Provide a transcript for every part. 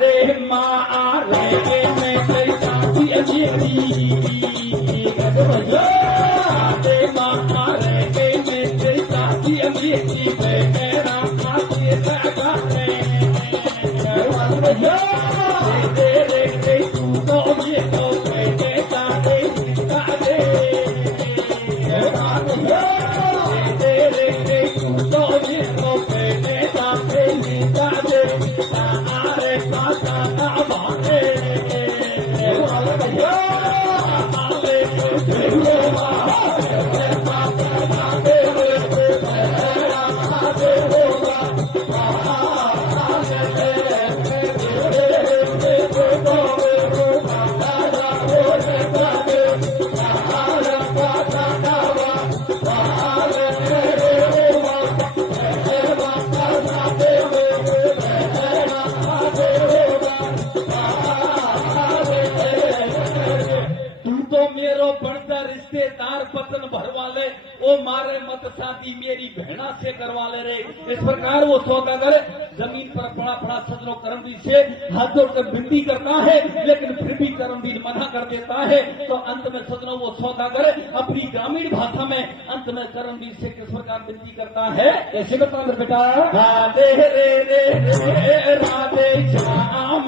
रे माँ रे मैं तेरी साथी अजीबी रे माँ रे मैं तेरी साथी अजीबी मेरा खाती लगा रे तू तो ये तो मेरे सारे सारे तू तो ये तो मेरे सारे सारे रिश्तेदार बचन भरवाले ओ मारे मत शादी मेरी बहना से करवा ले रे। इस प्रकार वो सौदागर जमीन पर पड़ा पड़ा सजनों करमदीन से हाथ जोड़कर विनती करता है, लेकिन फिर भी करमदीन मना कर देता है। तो अंत में सजनों वो सौदागर अपनी ग्रामीण भाषा में अंत में करमदीन से किस प्रकार विनती करता है, ऐसे बता मेरे बेटा। राधे रे रे रे राधे श्याम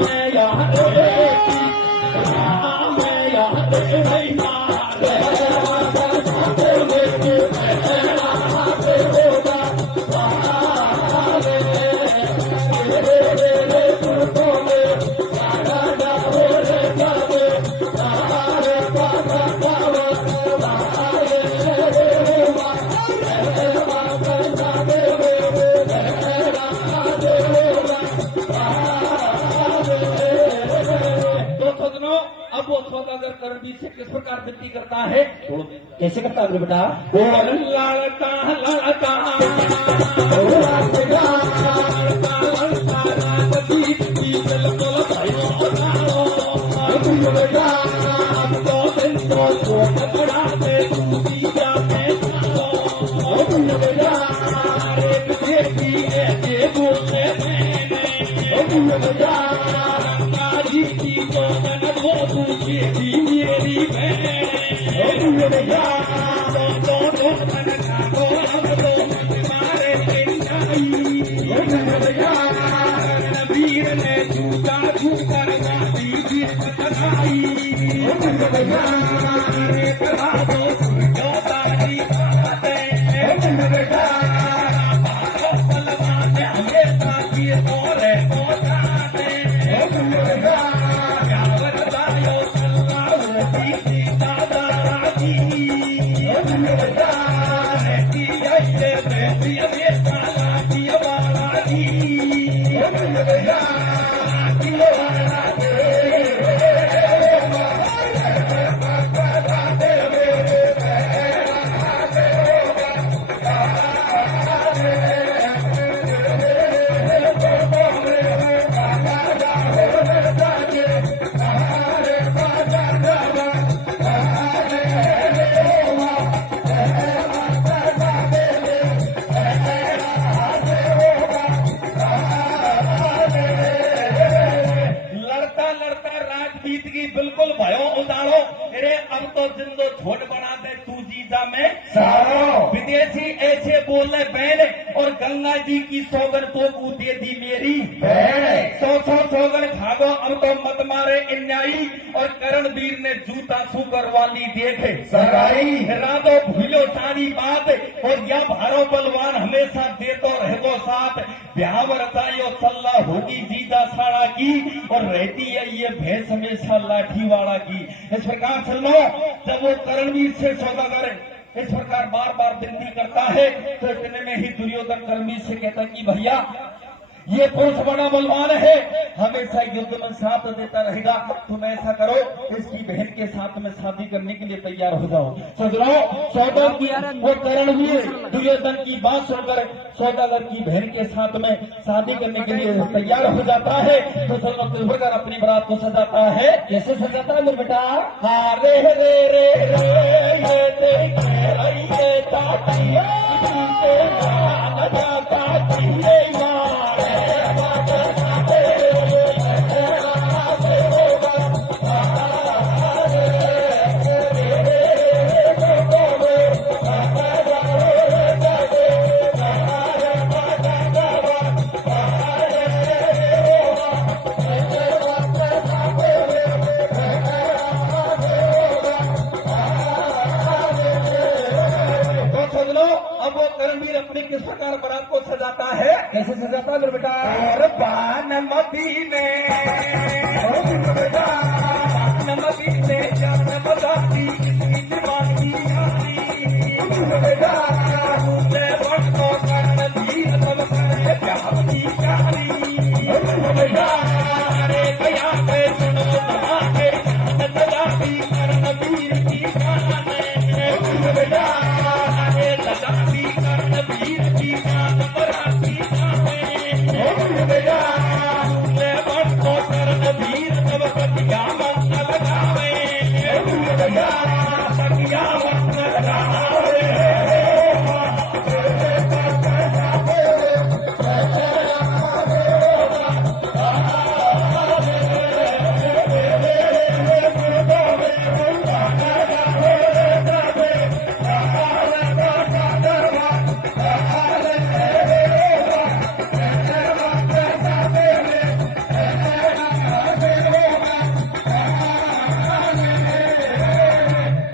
करमदीन से किस प्रकार विनती करता है, कैसे करता है बेटा। लड़का लड़का वीर ने झूठा झूठा विदेशी ऐसे बोले बहन और गंगा जी की सौगन तो दे दी मेरी बहन। सौ सौगन भागो अब तो मत मारे अन्यायी और करणवीर ने जूता सुकर वाली देखे सगाई राधो भूलो सारी बात और या भारो बलवान हमेशा देतो रहो साथ ब्याह रचायो सल्ला होगी जीजा साड़ा की और रहती है ये भैंस हमेशा लाठी वाला की। इस प्रकार सुनो जब वो करणवीर से सौदागर इस प्रकार बार बार विनती करता है तो इतने में ही दुर्योधन कर्मी से कहता कि भैया ये पुरुष बड़ा बलवान है, हमेशा युद्ध में साथ देता रहेगा, तुम ऐसा करो इसकी बहन के साथ में शादी करने के लिए तैयार हो जाओ। सौदागर की वो करणवीर दुर्योधन की बात सुनकर सौदागर की बहन के साथ में शादी करने के लिए तैयार हो जाता है। तो सौदागर अपनी बारात को सजाता है, कैसे सजाता है मेरे बेटा। हाँ रे रे रे रे ये है? कैसे सजाता है मेरे बेटा? और बानमती में बेटा बानमती में जान बताती इसकी दीवानी यारी बेटा तुझे बड़को कर्ण वीर सब करे प्यार की कहानी बेटा अरे भैया पे सुनो समाके सजाती कर्ण वीर की कहानी बेटा अरे सजाती कर्ण वीर की जान बराती कहानी बेटा तुझे बड़को कर्ण वीर सब सखिया मंगल गावे बेटा सखिया मंगल गावे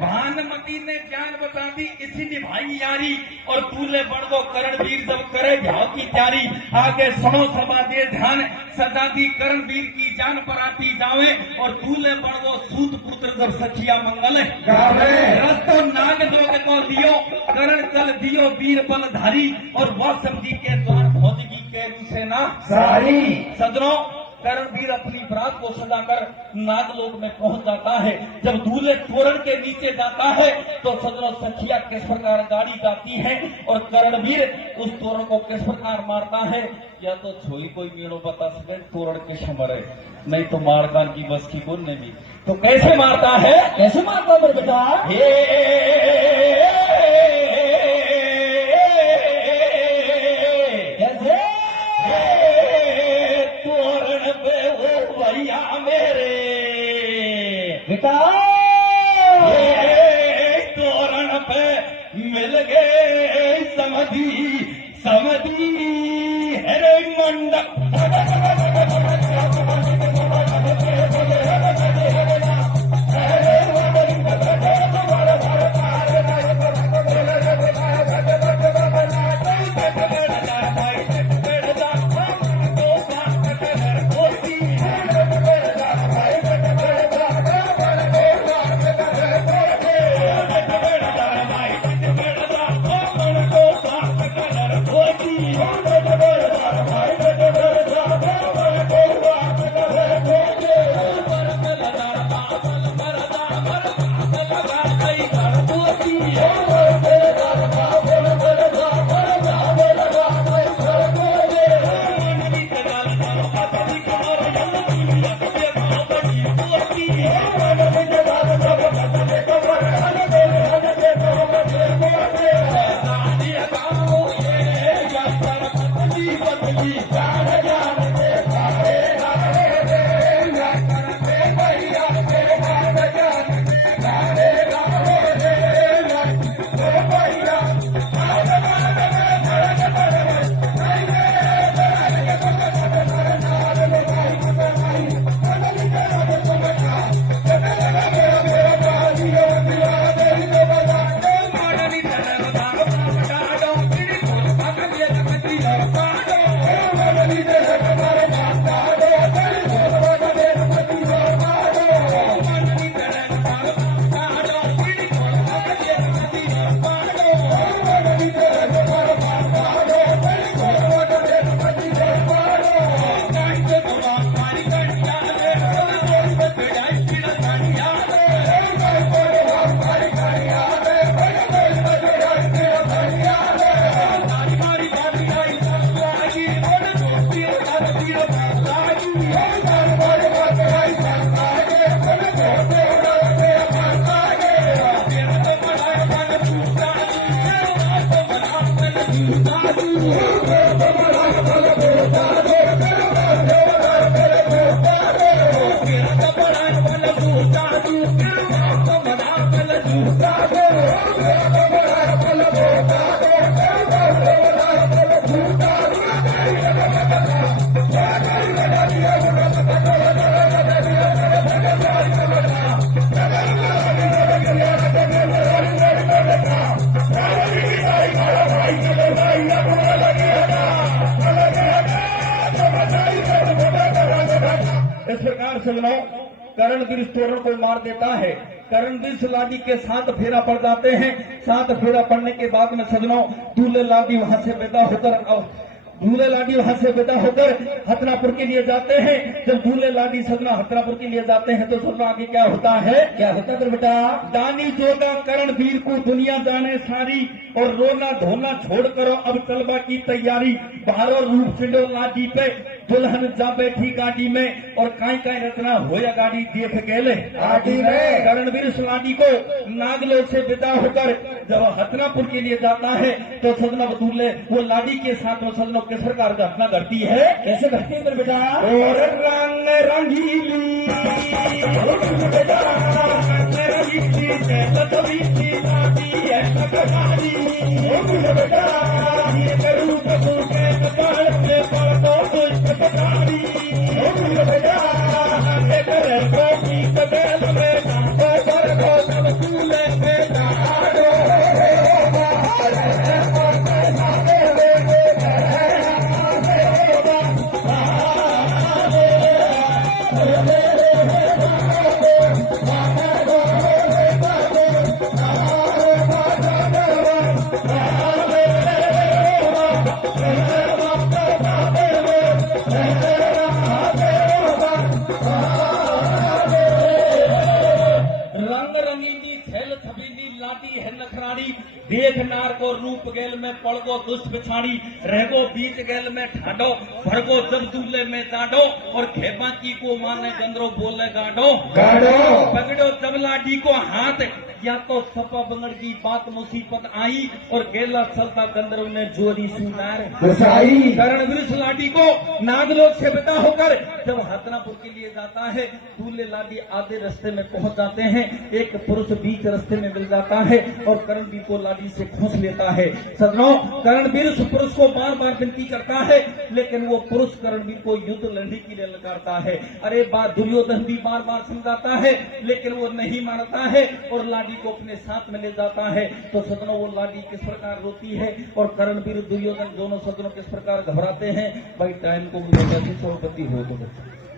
भानुमती ने जान बता दी इसी निभाई यारी और दूल्हे बड़गो करणवीर जब करे घाव की तैयारी आगे सुनो सभा दे ध्यान सदा दी करणवीर की जान पर आती जावे और दूल्हे बड़गो सूत पुत्र जब सखिया मंगल गावे रस्तो नाग जोग को दियो करण कल दियो वीर बल धारी और वह समझी के द्वार भौजिकी के सेना सारी सदनों करणवीर अपनी बरात को सजाकर नागलोक में पहुंच जाता है। जब दूल्हे तोरण के नीचे जाता है तो सदनों सखिया किस प्रकार गाड़ी गाती है और करणवीर उस तोरण को किस प्रकार मारता है या तो छोई कोई मेड़ो बता सके तोरण के समरे नहीं तो मारकान की बस की बोल नहीं तो कैसे मारता है? कैसे मारता है मेरे बेटा? कैसे तोरण पे वो भैया मेरे बेटा तोरण पे मिल गए समधी समधी हरे मंडप भाई इस प्रकार सजनों करणवीर तोरण को मार देता है। करणवीर लाडी के 7 फेरा पड़ जाते हैं। 7 फेरा पड़ने के बाद में सजनों दूल्हे लाडी वहां से विदा होकर हथनापुर के लिए जाते हैं। जब दूल्हे लाडी सजना हथनापुर के लिए जाते हैं तो सजना आगे क्या होता है? क्या होता है बेटा? दानी जोगा करणवीर को दुनिया जाने सारी और रोना धोना छोड़ करो अब तलबा की तैयारी। बाहरों रूप फिंडो लाडी पे दुल्हन जा बैठी गाड़ी में और काई रचना होया गाड़ी देख गेले गाड़ी में। करणवीर लाडी को नागलो से विदा होकर जब हथनापुर के लिए जाता है तो सजना दूल्हे वो लाडी के साथ में सजना किस प्रकार का घटना करती है? कैसे करती है बेटा? और रंग रंगीली बेटा देख नार को रूप गेल में पड़गो दुष्ट बिछाड़ी रहगो बीच गेल में ठाडो भरगो जब दूल्हे में जाडो और खेपा की को माने गंदरो बोले गाडो पकड़ो जब लाडी को हाथ या तो सपा बंगड़ की बात मुसीबत आई और गेला चलता गंदरो ने जोरी सुनार करणवीर लाडी को नागलोक से विदा होकर जब हथनापुर के लिए जाता है दूल्हे लाडी आधे रास्ते में पहुंच जाते हैं। एक पुरुष बीच रास्ते में मिल जाता है और करणवीर को लाडी से खोस लेता है। सजनों करणवीर उस पुरुष को बार बार विनती करता है लेकिन वो पुरुष करणवीर को युद्ध लड़ने के लिए ललकारता है। अरे बात दुर्योधन भी बार बार समझाता है लेकिन वो नहीं मानता है और लाडी को अपने साथ में ले जाता है। तो सजनों वो लाडी किस प्रकार रोती है और करणवीर दुर्योधन दोनों सजनों किस प्रकार घबराते हैं। भाई टाइम को मुझे 100 हो तो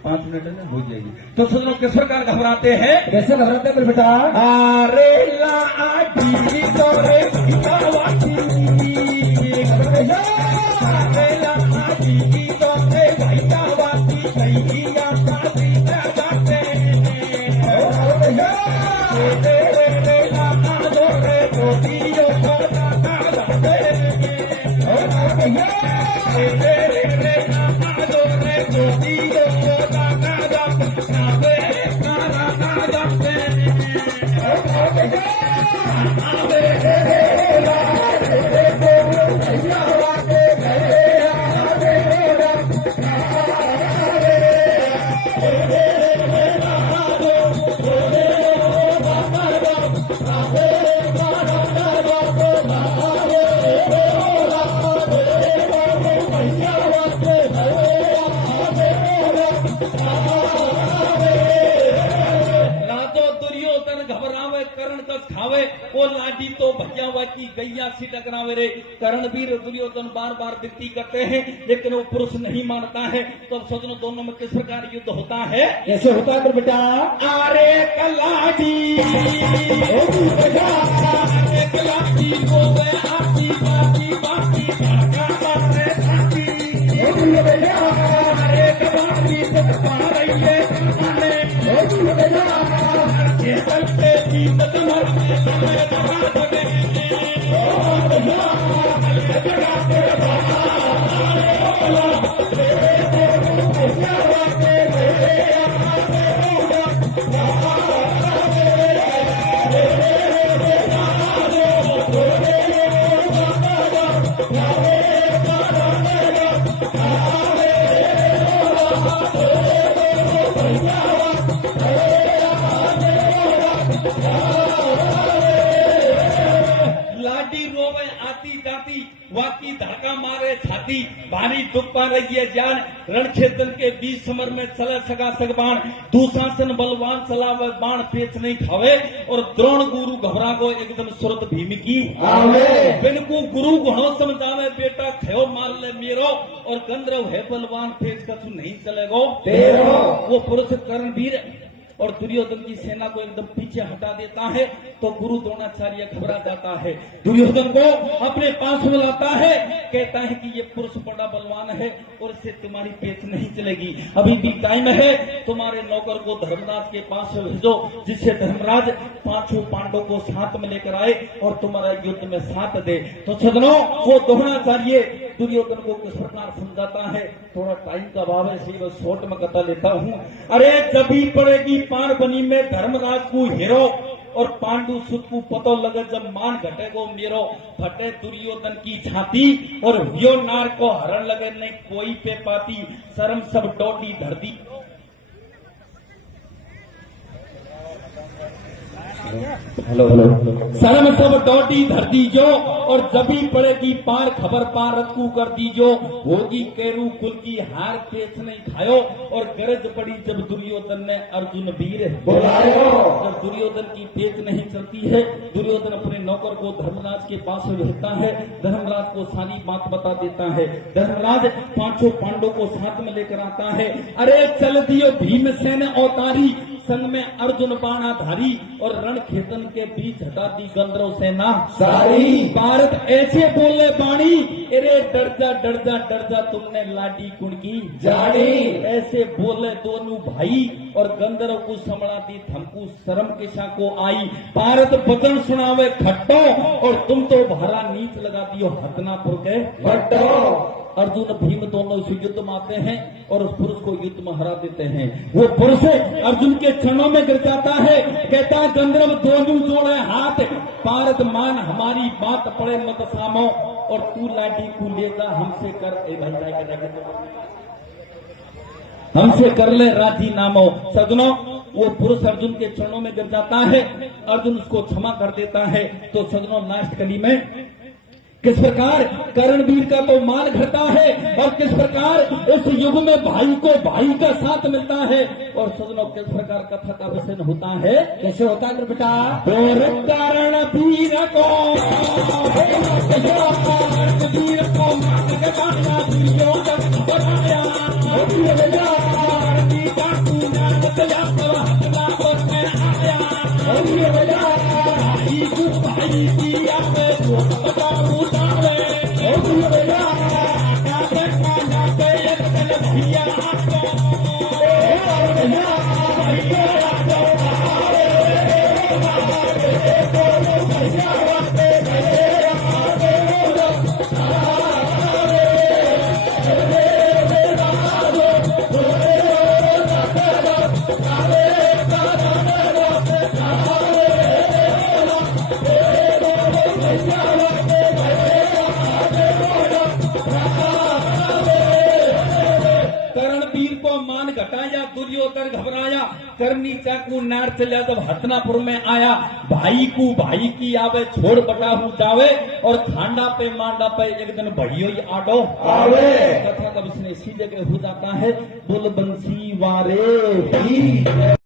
5 मिनट में हो जाएगी। तो सजनों किस प्रकार घबराते हैं? कैसे घबराते हैं बेटा? अरे लाडी तोरे पितावासी अरे लाडी तोरे भैयावासी कहिया शादी करते तेरे लाडो रे गोदियो को दादा तेरे लाडो रे गोदियो को दादा नावे नारा खावे वो लाडी तो भैया की गैया सी टकरावे रे। करणवीर दुर्योधन बार बार विनती करते हैं लेकिन वो पुरुष नहीं मानता है। तो अब सजनों दोनों में किस प्रकार युद्ध होता है? कैसे होता है बेटा? अरे कलाडी कलाडी को आती बाती बाती अरे कलाडी पा रही है चलते लाडी रोवे आती जाती वाकी धक्का मारे छाती, भारी दुख पा रही है जान। रण क्षेत्र के बीच समर में चले सगा सगबान, दुशासन बलवान चलावे बाण पेच नहीं खावे। और द्रोण गुरु घबरा गो एकदम सुरत भीम की आवे। बिनको गुरु घणो समझावे बेटा खयो मार ले मेरो। और गंधर्व है बलवान पेच कछु नहीं चलेगो तेरो। वो पुरुष कर्णवीर और दुर्योधन की सेना को एकदम पीछे हटा देता है। तो गुरु द्रोणाचार्य घबरा जाता है, दुर्योधन को अपने पास बुलाता है, कहता है कि ये पुरुष बड़ा बलवान है और इससे तुम्हारी पेच नहीं चलेगी, अभी भी टाइम है। तुम्हारे नौकर को धर्मराज के पास भेजो, जिससे धर्मराज पांचों पांडवों को साथ में लेकर आए और तुम्हारा युद्ध में साथ दे। तो सदनों, वो द्रोणाचार्य दुर्योधन को किस प्रकार समझाता है, थोड़ा टाइम का अभाव है इसलिए मैं शॉर्ट में कथा लेता हूँ। अरे जब भी पड़ेगी पार बनी में धर्मराज को हीरो, और पांडु सुत को पतो लगे जब मान घटेगो मेरो। फटे दुर्योधन की छाती और यो नार को हरण लगे नहीं कोई पे पाती, शर्म सब डोटी धर दी। हेलो शर्म सब डोटी धर दीजो, और जबी पड़ेगी पार खबर पार रत्कू कर दीजो। होगी केरू कुल की हार पेच नहीं खायो, और गरज पड़ी जब दुर्योधन ने अर्जुन वीर बुलायो। जब दुर्योधन की पेच नहीं चलती है, दुर्योधन अपने नौकर को धर्मराज के पास भेजता है, धर्मराज को सारी बात बता देता है। धर्मराज पांचों पांडवों को साथ में लेकर आता है। अरे चल दियो भीमसेन अवतारी, संग में अर्जुन बाणाधारी, और रण खेतन के बीच हटा दी गंधर्व सेना सारी। भारत ऐसे बोले बाणी, अरे डर जा तुमने लाडी कुण की जानी। ऐसे बोले दोनों भाई, और गंधर्व को संभला दी थमकू शर्म किसा को आई। भारत वचन सुनावे खट्टो, और तुम तो भारा नीच लगा दियो हतनापुर के बट्टो। अर्जुन भीम दोनों इस युद्ध में आते हैं और उस पुरुष को युद्ध में हरा देते हैं। वो पुरुष अर्जुन के चरणों में गिर जाता है, कहता है गंधर्व दोनों जोड़े हाथ, भारत मान हमारी बात पड़े मत सामो, और तू लाठी को लेता हमसे कर हमसे कर ले राजी नामो। सजनों, वो पुरुष अर्जुन के चरणों में गिर जाता है, अर्जुन उसको क्षमा कर देता है। तो सजनों, लास्ट कली में किस प्रकार कर्णवीर का तो मान घटता है, और किस प्रकार इस युग में भाई को भाई का साथ मिलता है। और सजनों, किस प्रकार कथा का वचन होता है, कैसे होता है बेटा? कर्णवीर को वीर को मान के बांधा दुर्योधन बनाया, भाई दिया घटाया, दुर्योधन घबराया, करनी चाकू नार चलिया जब हतनापुर में आया। भाई को भाई की आवे छोड़ बटाहू जावे, और खांडा पे मांडा पे एक दिन भइयो ही आडो आवे। कथा का विषय इसी जगह हो जाता है। बोल बंसी वारे